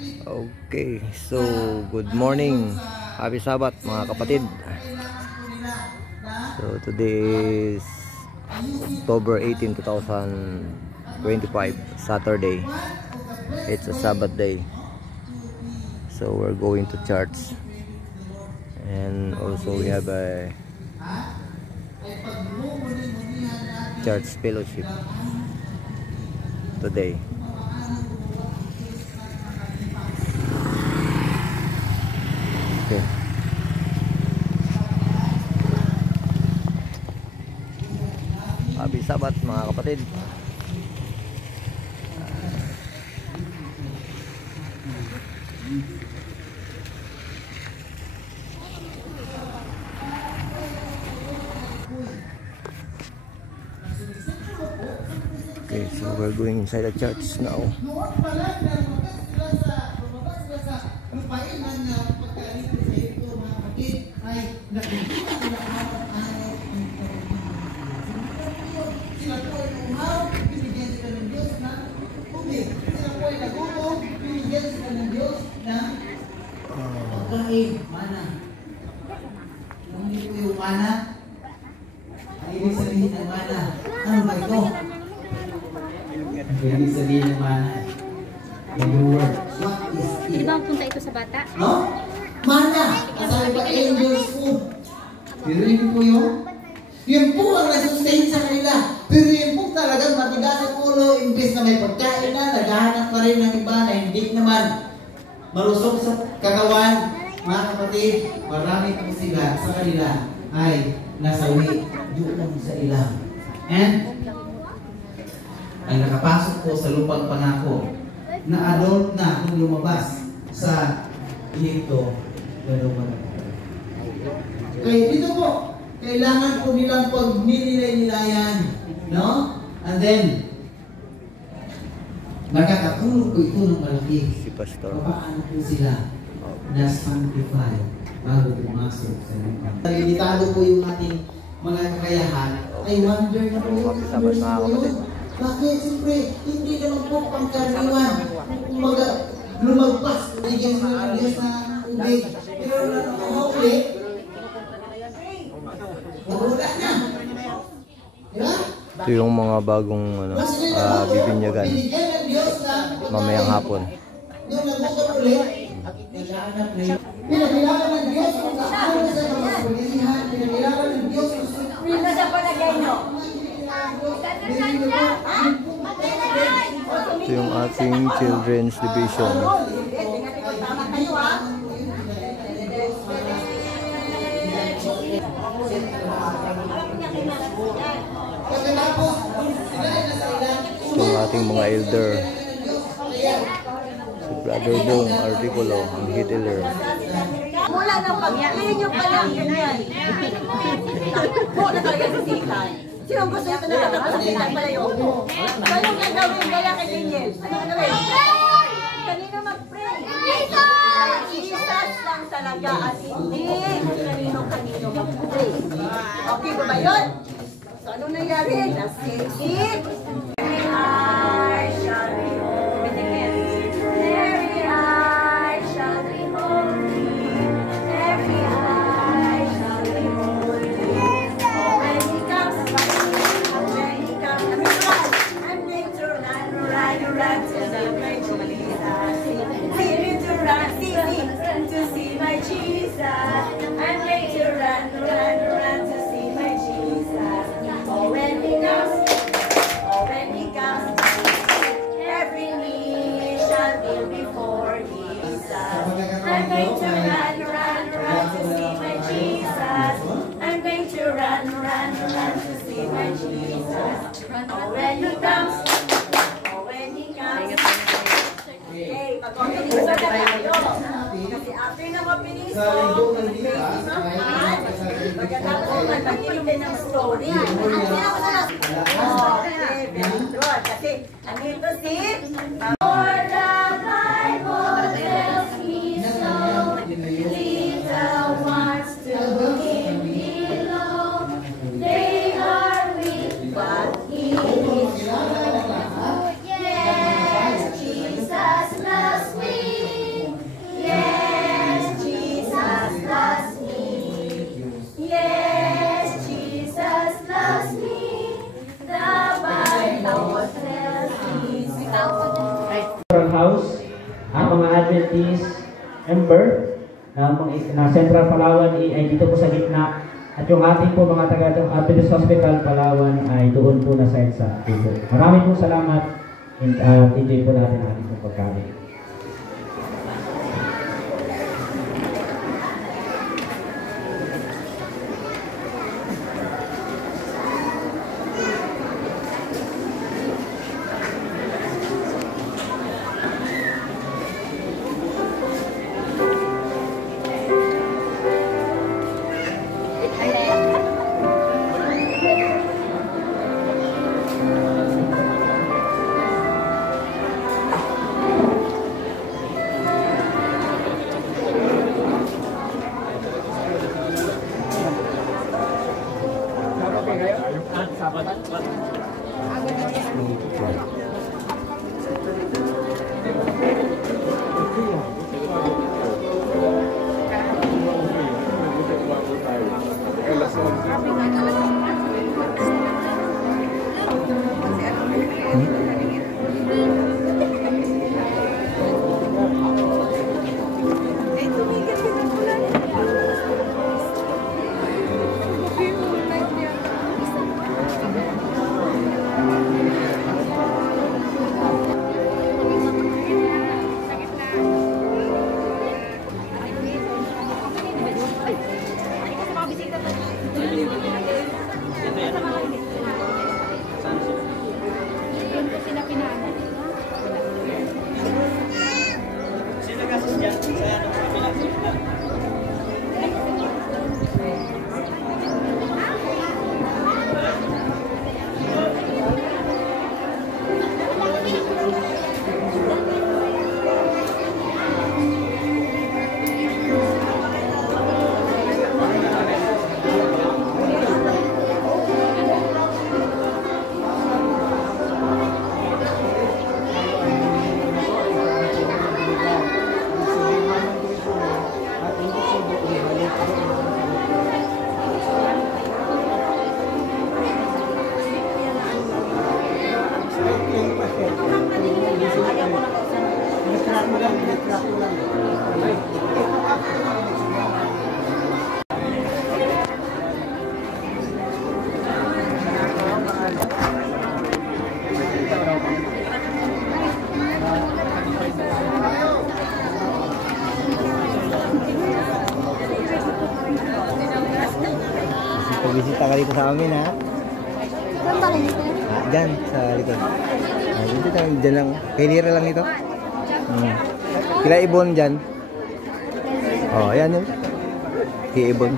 Okay, so good morning. Happy Sabat mga kapatid. So today is October 18, 2025, Saturday. It's a Sabbath day. So we're going to church. And also we have a church fellowship today. Okay. Happy Sabat mga kapatid. Okay, so we're going inside the church now. Mana? Hindi ko yung mana. Ay, ibig sabihin ng mana. Ano ba ito? Ibig sabihin ng mana. In the word. What is it? Hindi ba punta ito sa bata? No? Mana! Kasabi ba angel's food? Pero hindi po yun. Yun po ang nag-sustain sa kanila. Pero yun po talagang matigas ang ulo. Imbes na may pagkain na, naghahanap pa rin ng iba na hindi naman malusog sa kagawan. Mga kapatid, marami po sila sa kanila ay nasawi doon sa ilang. And ang nakapasok po sa lupang pangako na adult na kung lumabas sa Egypto, gano'n. Kaya dito po, kailangan po nilang pag-nilay-nilayan. No? And then, nakakatulog po ito ng malaki. Si Pastor. Paano po sila na sanctify bago pumasok sa lupa. Limitado po yung ating mga kakayahan. I wonder na po yun. Bakit? Siyempre, hindi naman po pangkaraniwan. Lumagpas. Bigyan mo ng Diyos na tubig. Pero nakahuli, wala na. Diba? Ito yung mga bagong bibinyagan mamayang hapon. Yung nagusap ulit, pinagkailangan ng Diyos kung saan sa mga pagkalihan, pinagkailangan ng Diyos kung ito yung ating children's division. Ito yung ating mga elder. Si Brother Bong Articulo, ang head elder. Mula ng pag-iin nyo pa lang ganyan. Po na talaga sa sikat. Sino gusto ito na tatapos sa sikat pala yung upo? Anong gagawin kaya kay Daniel? Anong gagawin? Kanino mag-pray? Jesus lang talaga at hindi kanino-kanino mag-pray. Okay ba ba yun? So anong nangyari? Nasisip. I shall be holy. Every eye shall be holy. Every eye shall be holy. Oh, when he comes, I'm going to run to see my Jesus. See me to run, to see my Jesus. I'm going to run to see my Jesus. Oh, when he comes, every knee shall kneel before Jesus. I'm going to run to see my Jesus. I'm going to run to see my Jesus. Oh, when he comes, hey, mag-organize na tayo. Kasi after na mapiniso, pagkatapos mag-pagkilipin ng story. Okay, very good. Kasi, andito si Lord, the Bible tells me so. Little ones to him belong. They are weak, but he is strong. Yes, Jesus loves me. House, ang mga Adventist member na Central Palawan ay dito po sa gitna. At yung ating po mga taga Adventist Hospital Palawan ay doon po na sa EDSA. Maraming po salamat and enjoy po natin ang ating pagkain. Pagbisita ka dito sa amin, ha? Saan ba kayo? Dyan, sa likod. Dito lang, dyan lang. Kailira lang dito. Kila Ibon dyan. Oh, ayan yun. Kila Ibon.